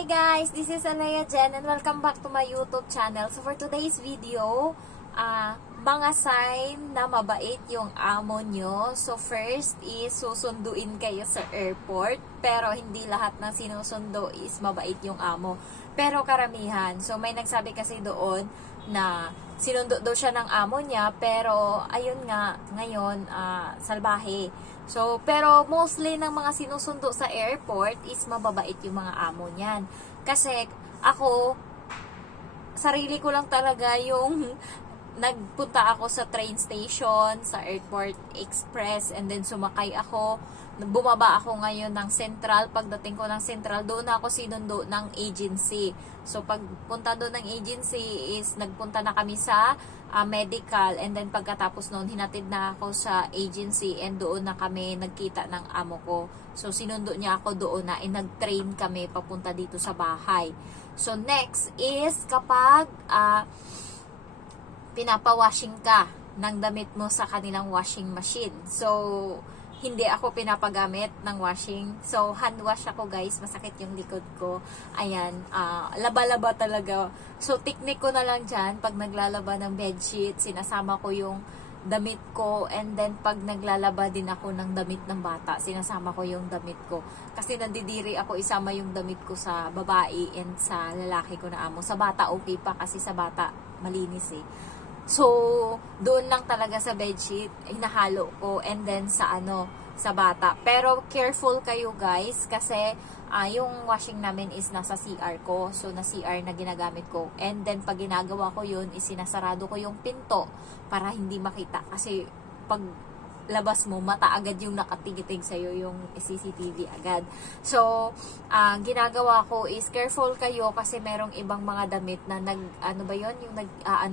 Hi guys, this is Alea Jen and welcome back to my YouTube channel. So for today's video, mga sign na mabait yung amo nyo. So first is susunduin kayo sa airport, pero hindi lahat ng sinusundo is mabait yung amo. Pero karamihan. So may nagsabi kasi doon na sinundo daw siya ng amo niya, pero ayun nga, ngayon salbahe. So, pero mostly ng mga sinusundo sa airport is mababait yung mga amo niyan. Kasi ako, sarili ko lang talaga yung nagpunta ako sa train station, sa Airport Express, and then sumakay ako. Bumaba ako ngayon ng Central. Pagdating ko ng Central, doon ako sinundo ng agency. So, pagpunta doon ng agency is nagpunta na kami sa medical, and then pagkatapos noon, hinatid na ako sa agency, and doon na kami nagkita ng amo ko. So, sinundo niya ako doon na, nag-train kami papunta dito sa bahay. So, next is kapag pinapawashing ka ng damit mo sa kanilang washing machine. So, hindi ako pinapagamit ng washing. So, hand wash ako guys. Masakit yung likod ko. Ayan, laba-laba talaga. So, technique ko na lang dyan, pag naglalaba ng bedsheet, sinasama ko yung damit ko, and then pag naglalaba din ako ng damit ng bata, sinasama ko yung damit ko. Kasi nandidiri ako isama yung damit ko sa babae and sa lalaki ko na amo. Sa bata okay pa kasi sa bata malinis eh. So, doon lang talaga sa bedsheet, hinahalo ko, and then sa sa bata. Pero careful kayo guys, kasi yung washing namin is nasa CR ko. So, na CR na ginagamit ko. And then, pag ginagawa ko yun, is sinasarado ko yung pinto para hindi makita. Kasi, pag labas mo, mata agad yung nakatigitig sa'yo, yung CCTV agad. So, ginagawa ko is careful kayo kasi merong ibang mga damit na yung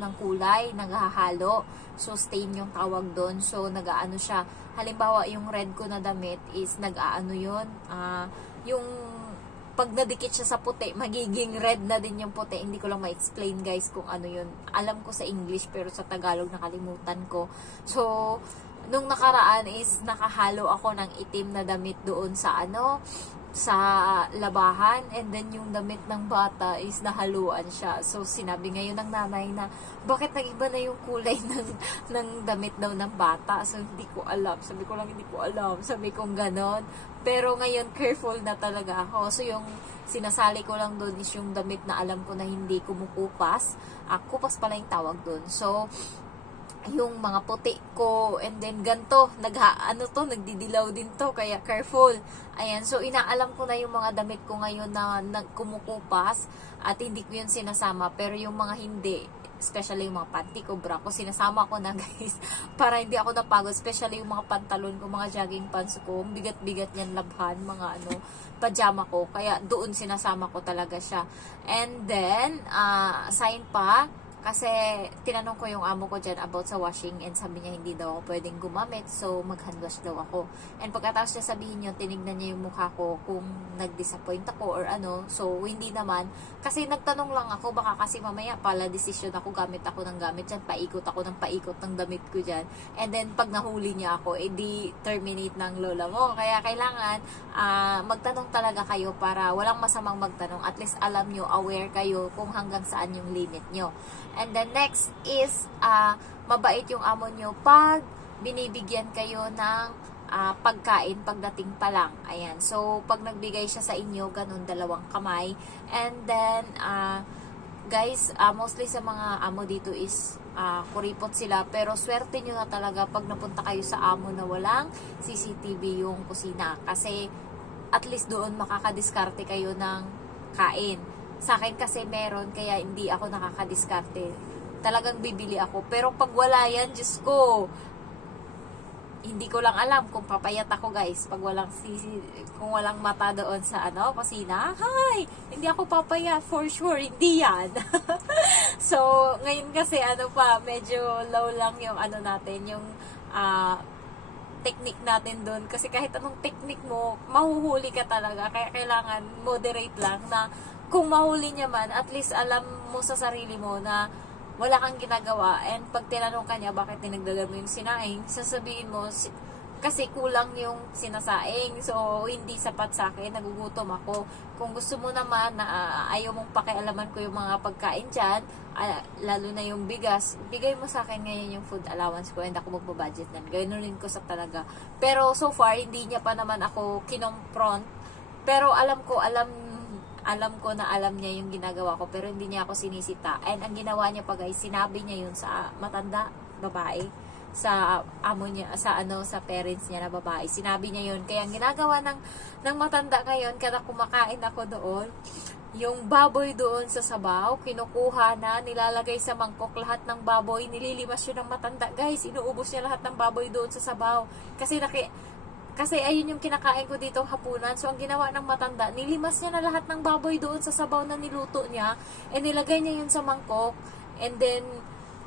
ng kulay, naghahalo. So, stain yung tawag doon. So, nag-aano siya. Halimbawa, yung red ko na damit is nag-aano yun. Yung pag nadikit siya sa puti, magiging red na din yung puti. Hindi ko lang ma-explain guys kung ano yun. Alam ko sa English pero sa Tagalog nakalimutan ko. So, nung nakaraan is nakahalo ako ng itim na damit doon sa sa labahan, and then yung damit ng bata is nahaluan siya. So sinabi ngayon ng nanay na bakit nag-iba na yung kulay ng damit daw ng bata. So hindi ko alam. Sabi ko lang hindi ko alam. Sabi kong ganon. Pero ngayon careful na talaga ako. So yung sinasali ko lang doon is yung damit na alam ko na hindi kumukupas. Kupas pala yung tawag doon. So yung mga puti ko, and then ganto, nagdidilaw din to, kaya careful. Ayan, so inaalam ko na yung mga damit ko ngayon na kumukupas, at hindi ko yun sinasama, pero yung mga hindi, especially yung mga panty ko, bra ko, sinasama ko na guys, para hindi ako napagod, especially yung mga pantalon ko, mga jogging pants ko, bigat-bigat yan labhan, mga pajama ko, kaya doon sinasama ko talaga siya. And then, sign pa, kasi tinanong ko yung amo ko dyan about sa washing, and sabi niya hindi daw ako pwedeng gumamit, so mag-hand wash daw ako. And pagkatapos niya sabihin yun, tinignan niya yung mukha ko kung nag-disappoint ako or so hindi naman. Kasi nagtanong lang ako, baka kasi mamaya pala decision ako, gamit ako ng gamit dyan, paikot ako ng paikot ng damit ko dyan. And then pag nahuli niya ako, edi terminate ng lola mo. Kaya kailangan magtanong talaga kayo para walang masamang magtanong. At least alam nyo, aware kayo kung hanggang saan yung limit nyo. And then next is, mabait yung amo nyo pag binibigyan kayo ng pagkain pagdating pa lang. Ayan. So, pag nagbigay siya sa inyo, ganun, 2 kamay. And then, guys, mostly sa mga amo dito is kuripot sila. Pero swerte nyo na talaga pag napunta kayo sa amo na walang CCTV yung kusina. Kasi, at least doon makakadiskarte kayo ng kain. Sa akin kasi meron, kaya hindi ako nakakadiskarte. Talagang bibili ako. Pero pag wala yan, Diyos ko, hindi ko lang alam kung papayat ako guys. Pag kung walang mata doon sa kusina, hi! Hindi ako papayat, for sure, hindi yan. So, ngayon kasi medyo low lang yung natin, yung technique natin doon. Kasi kahit anong technique mo, mahuhuli ka talaga. Kaya kailangan moderate lang na kung mahuli niya man, at least alam mo sa sarili mo na wala kang ginagawa. And pag tinanong ka niya, bakit tinagdagan mo yung sinaing, sasabihin mo, kasi kulang yung sinasaing. So, hindi sapat sa akin. Nagugutom ako. Kung gusto mo naman na ayaw mong pakialaman ko yung mga pagkain dyan, lalo na yung bigas, bigay mo sa akin ngayon yung food allowance ko and ako magbabudget nan. Ganoon ko sa talaga. Pero so far, hindi niya pa naman ako kinonfront. Pero alam ko na alam niya yung ginagawa ko, pero hindi niya ako sinisita. And ang ginawa niya pa guys, sinabi niya yun sa matanda, babae, sa amo niya, sa parents niya na babae. Sinabi niya yun. Kaya ang ginagawa ng matanda ngayon, kada kumakain ako doon, yung baboy doon sa sabaw, kinukuha na, nilalagay sa mangkok lahat ng baboy, nililimas yun ng matanda. Guys, inuubos niya lahat ng baboy doon sa sabaw. Kasi ayun yung kinakain ko dito hapunan. So, ang ginawa ng matanda, nilimas niya na lahat ng baboy doon sa sabaw na niluto niya. And nilagay niya yun sa mangkok. And then,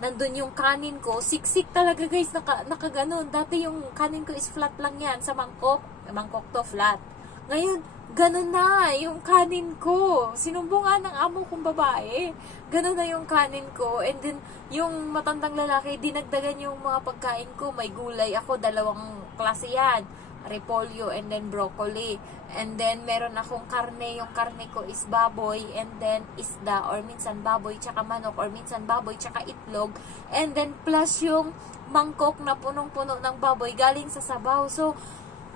nandun yung kanin ko. Siksik talaga guys, nakaganon. Dati yung kanin ko is flat lang yan sa mangkok. Mangkok to flat. Ngayon, ganon na yung kanin ko. Sinumbungan ng amo kong babae. Ganon na yung kanin ko. And then, yung matandang lalaki, dinagdagan yung mga pagkain ko. May gulay ako, 2 klase yan. Repolyo and then broccoli. And then, meron akong karne. Yung karne ko is baboy and then isda or minsan baboy tsaka manok or minsan baboy tsaka itlog. And then, plus yung mangkok na punong-puno ng baboy galing sa sabaw. So,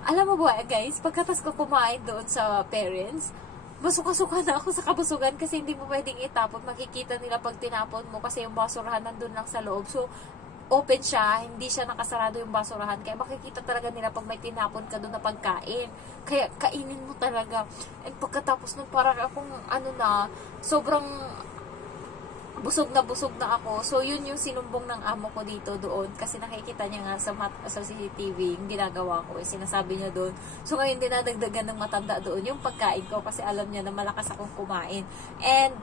alam mo ba guys, pagkatas ko kumain doon sa parents, masuka-suka na ako sa kabusugan kasi hindi mo pwedeng itapon. Makikita nila pag tinapon mo kasi yung basurahan nandun lang sa loob. So, open siya, hindi siya nakasarado yung basurahan. Kaya makikita talaga nila pag may tinapon ka doon na pagkain. Kaya kainin mo talaga. And pagkatapos nun, parang akong sobrang busog na ako. So, yun yung sinumbong ng amo ko dito doon. Kasi nakikita niya nga sa CCTV, yung ginagawa ko, sinasabi niya doon. So, ngayon dinadagdagan ng matanda doon yung pagkain ko kasi alam niya na malakas akong kumain. And,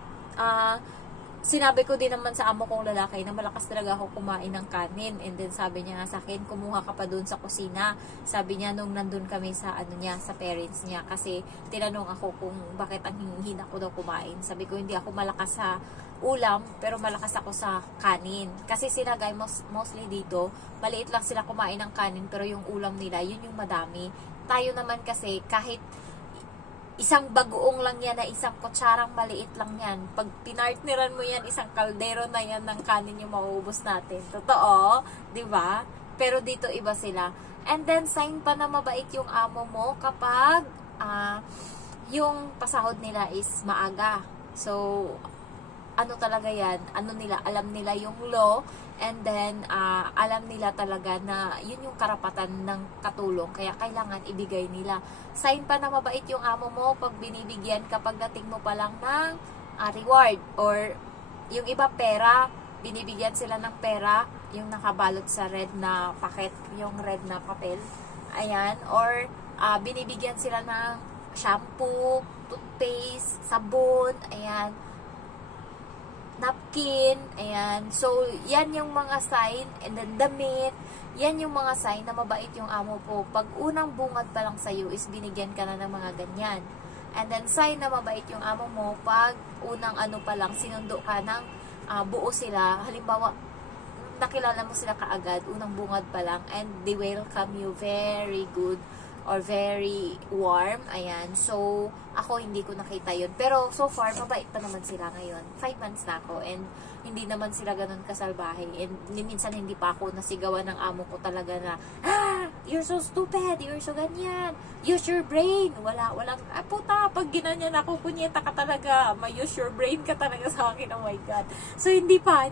sinabi ko din naman sa amo kong lalaki na malakas talaga ako kumain ng kanin. And then sabi niya sa akin, kumuha ka pa doon sa kusina. Sabi niya nung nandun kami sa sa parents niya. Kasi tinanong ako kung bakit ang hina ko daw kumain. Sabi ko hindi ako malakas sa ulam, pero malakas ako sa kanin. Kasi sila guys, mostly dito, maliit lang sila kumain ng kanin, pero yung ulam nila, yun yung madami. Tayo naman kasi, kahit isang bagoong lang yan na isang kutsarang maliit lang yan. Pag pinartneran mo yan, isang kaldero na yan ng kanin yung mauubos natin. Totoo, di ba? Pero dito iba sila. And then, sign pa na mabait yung amo mo kapag yung pasahod nila is maaga. So, talaga yan, alam nila yung law, and then, alam nila talaga na yun yung karapatan ng katulong, kaya kailangan ibigay nila. Sign pa na mabait yung amo mo pag binibigyan kapag dating mo pa lang ng reward, or yung iba pera, binibigyan sila ng pera, yung nakabalot sa red na packet, yung red na papel, ayan, or binibigyan sila ng shampoo, toothpaste, sabon, ayan, napkin, ayan. So, yan yung mga sign, and then damit, yan yung mga sign na mabait yung amo po. Pag unang bungad pa lang sa'yo is binigyan ka na ng mga ganyan. And then, sign na mabait yung amo mo pag unang pa lang, sinundo ka ng buo sila. Halimbawa, nakilala mo sila kaagad, unang bungad pa lang, and they welcome you very good or very warm. Ayan. So, ako hindi ko nakita yun. Pero, so far, mabait pa naman sila ngayon. 5 months na ako. And, hindi naman sila ganun kasalbahe. And, minsan hindi pa ako nasigawan ng amo ko talaga na, you're so stupid, you're so ganyan, use your brain. Walang, puta, pag ginanyan ako, punyeta ka talaga. May use your brain ka talaga sa akin. Oh my God. So, hindi pa.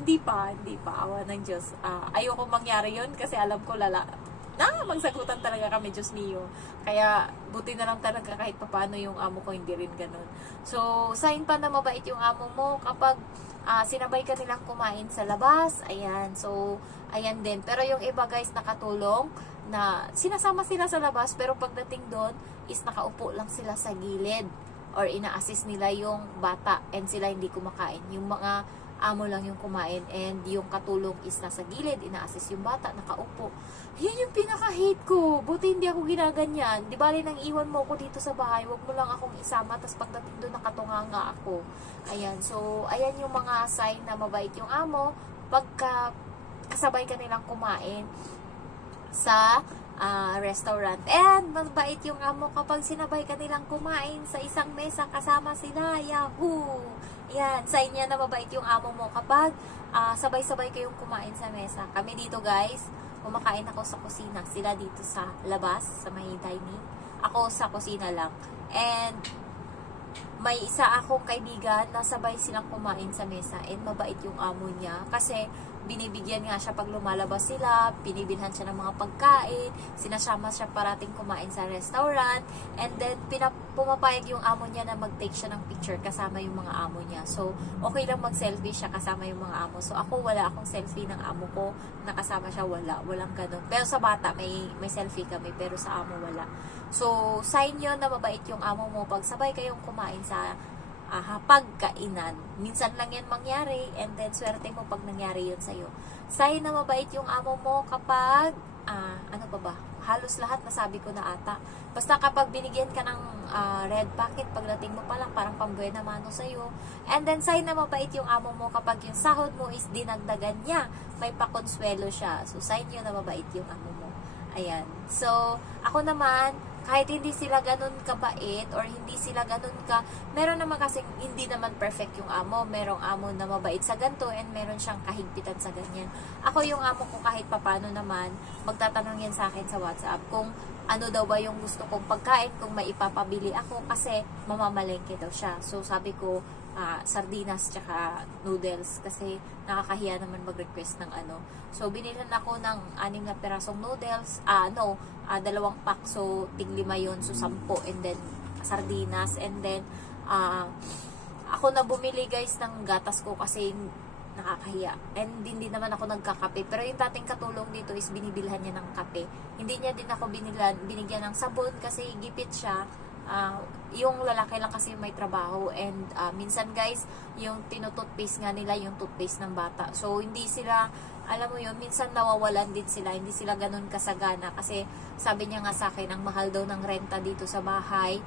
Awa ng Diyos. Ayoko mangyari yun kasi alam ko magsagutan talaga kami, Diyos niyo. Kaya, buti na lang talaga kahit paano yung amo ko, hindi rin ganun. So, sign pa na mabait yung amo mo kapag sinabay ka nilang kumain sa labas. Ayan. So, ayan din. Pero yung iba guys, nakatulong na sinasama sila sa labas, pero pagdating doon is nakaupo lang sila sa gilid or ina-assist nila yung bata and sila hindi kumakain. Yung mga amo lang yung kumain and yung katulong is nasa gilid, ina-assist yung bata, nakaupo. Yan yung pinaka-hate ko. Buti hindi ako ginaganyan. Di bali nang iwan mo ako dito sa bahay, wag mo lang akong isama, tas pagdating doon nakatunganga ako. Ayan. So, ayan yung mga sign na mabait yung amo pagka kasabay ka nilang kumain sa restaurant. And mabait yung amo kapag sinabay ka nilang kumain sa isang mesa kasama sila. Yahoo! Yan, sign niya na mabait yung amo mo kapag sabay-sabay kayong kumain sa mesa. Kami dito guys, kumakain ako sa kusina. Sila dito sa labas, sa may dining. Ako sa kusina lang. And may isa akong kaibigan na sabay silang kumain sa mesa and mabait yung amo niya kasi binibigyan nga siya pag lumalabas sila, binibilhan siya ng mga pagkain, sinasama siya parating kumain sa restaurant, and then pumapayag yung amo niya na mag-take siya ng picture kasama yung mga amo niya. So, okay lang mag-selfie siya kasama yung mga amo. So, ako wala akong selfie ng amo ko, nakasama siya, walang ganun. Pero sa bata, may selfie kami, pero sa amo wala. So, sign yun na mabait yung amo mo pag sabay kayong kumain sa pagkainan. Minsan lang yan mangyari, and then swerte mo pag nangyari yun sa'yo. Sign na mabait yung amo mo kapag, ano pa ba? Halos lahat nasabi ko na ata. Basta kapag binigyan ka ng red packet, pagdating mo pa lang, parang pambuena mano sa'yo. And then, sign na mabait yung amo mo kapag yung sahod mo is dinagdagan niya. May pakonsuelo siya. So, sign yun na mabait yung amo mo. Ayan. So, ako naman, kahit hindi sila ganun kabait or hindi sila ganun meron naman kasi hindi naman perfect yung amo. Merong amo na mabait sa ganito and meron siyang kahigpitan sa ganyan. Ako yung amo ko kahit papano naman, magtatanong yan sa akin sa WhatsApp kung ano daw ba yung gusto kong pagkain, kung may ipapabili ako kasi mamamalengke daw siya. So sabi ko, sardinas tsaka noodles kasi nakakahiya naman mag-request ng ano. So binilhan ako ng 6 na pirasong noodles, 2 pack, so tig-5 yun, so 10, and then sardinas, and then ako na bumili guys ng gatas ko kasi nakakahiya, and hindi naman ako nagkakape, pero yung dating katulong dito is binibilhan niya ng kape. Hindi niya din ako binigyan ng sabon kasi gipit siya. Yung lalaki lang kasi may trabaho, and minsan guys yung tinututpaste nga nila yung toothpaste ng bata, so hindi sila, alam mo yun, minsan nawawalan din sila, hindi sila ganun kasagana kasi sabi niya nga sa akin, ang mahal daw ng renta dito sa bahay,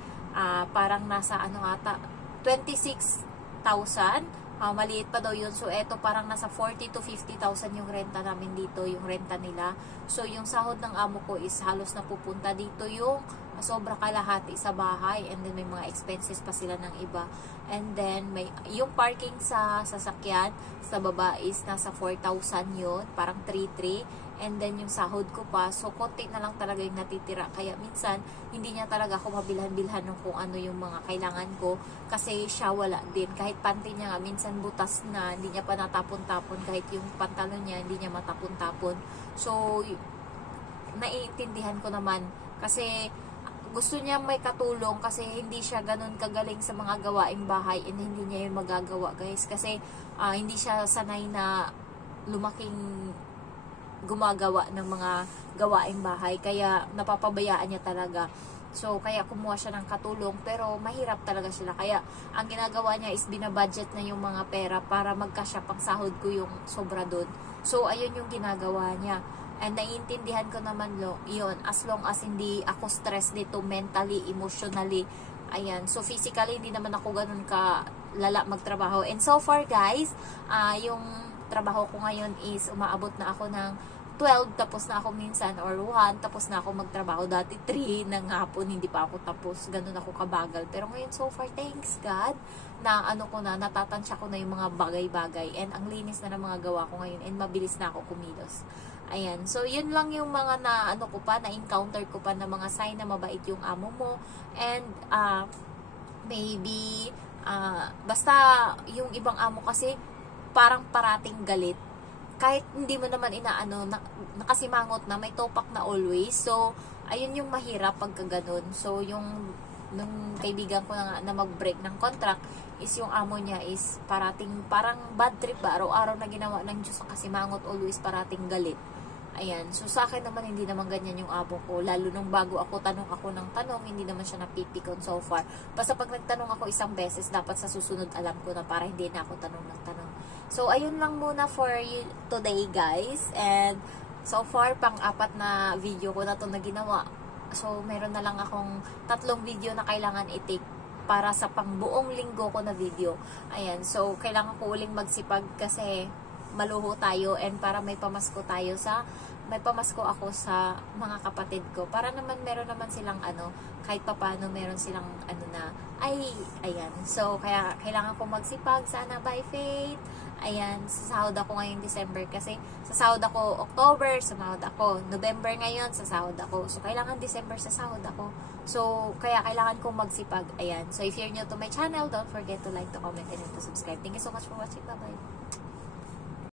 parang nasa ata 26,000, maliit pa daw yun. So eto parang nasa 40 to 50,000 yung renta namin dito, yung renta nila. So yung sahod ng amo ko is halos napupunta dito yung sobra kalahati sa bahay, and then may mga expenses pa sila ng iba, and then may yung parking sa sasakyan sa baba is nasa 4,000 yun, parang 3,300, and then yung sahod ko pa, so konti na lang talaga yung natitira, kaya minsan hindi niya talaga ako mabilhan-bilhan ng kung ano yung mga kailangan ko kasi siya wala din, kahit panty niya nga minsan butas na, hindi niya pa natapon-tapon, kahit yung pantalon niya hindi niya matapon-tapon. So naiintindihan ko naman kasi gusto niya may katulong kasi hindi siya ganun kagaling sa mga gawaing bahay, and hindi niya yung magagawa guys kasi hindi siya sanay na lumaking gumagawa ng mga gawaing bahay, kaya napapabayaan niya talaga. So kaya kumuha siya ng katulong, pero mahirap talaga sila, kaya ang ginagawa niya is binabudget na yung mga pera para magkasya pang sahod ko yung sobra doon. So ayun yung ginagawa niya. And naiintindihan ko naman yun, as long as hindi ako stress dito mentally, emotionally. Ayan, so physically hindi naman ako ganun ka lala magtrabaho. And so far guys, yung trabaho ko ngayon is umaabot na ako ng 12, tapos na ako minsan, or 1, tapos na ako magtrabaho. Dati 3 ng hapon, hindi pa ako tapos. Ganun ako kabagal. Pero ngayon so far, thanks God, na natatansya ko na yung mga bagay-bagay. And ang linis na ng mga gawa ko ngayon. And mabilis na ako kumilos. Ayan. So, yun lang yung mga na-encounter ko pa na mga sign na mabait yung amo mo. And, maybe, basta yung ibang amo kasi, parang parating galit. Kahit hindi mo naman nakasimangot na, may topak na always. So, ayun yung mahirap pagka ganun. So, nung kaibigan ko na mag-break ng contract, is yung amo niya is parang bad trip ba, araw-araw na ginawa ng Diyos ang kasimangot, always parating galit. Ayan, so sa akin naman hindi naman ganyan yung amo ko, lalo nung bago ako tanong ako ng tanong, hindi naman siya napipikon so far. Basta pag nagtanong ako isang beses, dapat sa susunod alam ko na para hindi na ako tanong ng tanong. So ayun lang muna for today guys, and so far pang-4 na video ko na to na ginawa. So meron na lang akong 3 video na kailangan i-take para sa pangbuong linggo ko na video. Ayan, so kailangan ko uling magsipag kasi maluho tayo and para may pamasko ako sa mga kapatid ko. Para naman meron naman silang kahit papaano meron silang ayan. So, kaya kailangan ko magsipag sana by faith. Ayan, sasahod ako ngayong December kasi sasahod ako October, sasahod ako November ngayon, sasahod ako. So, kailangan December sasahod ako. So, kaya kailangan kong magsipag. Ayan. So, if you're new to my channel, don't forget to like, to comment, and to subscribe. Thank you so much for watching. Bye-bye.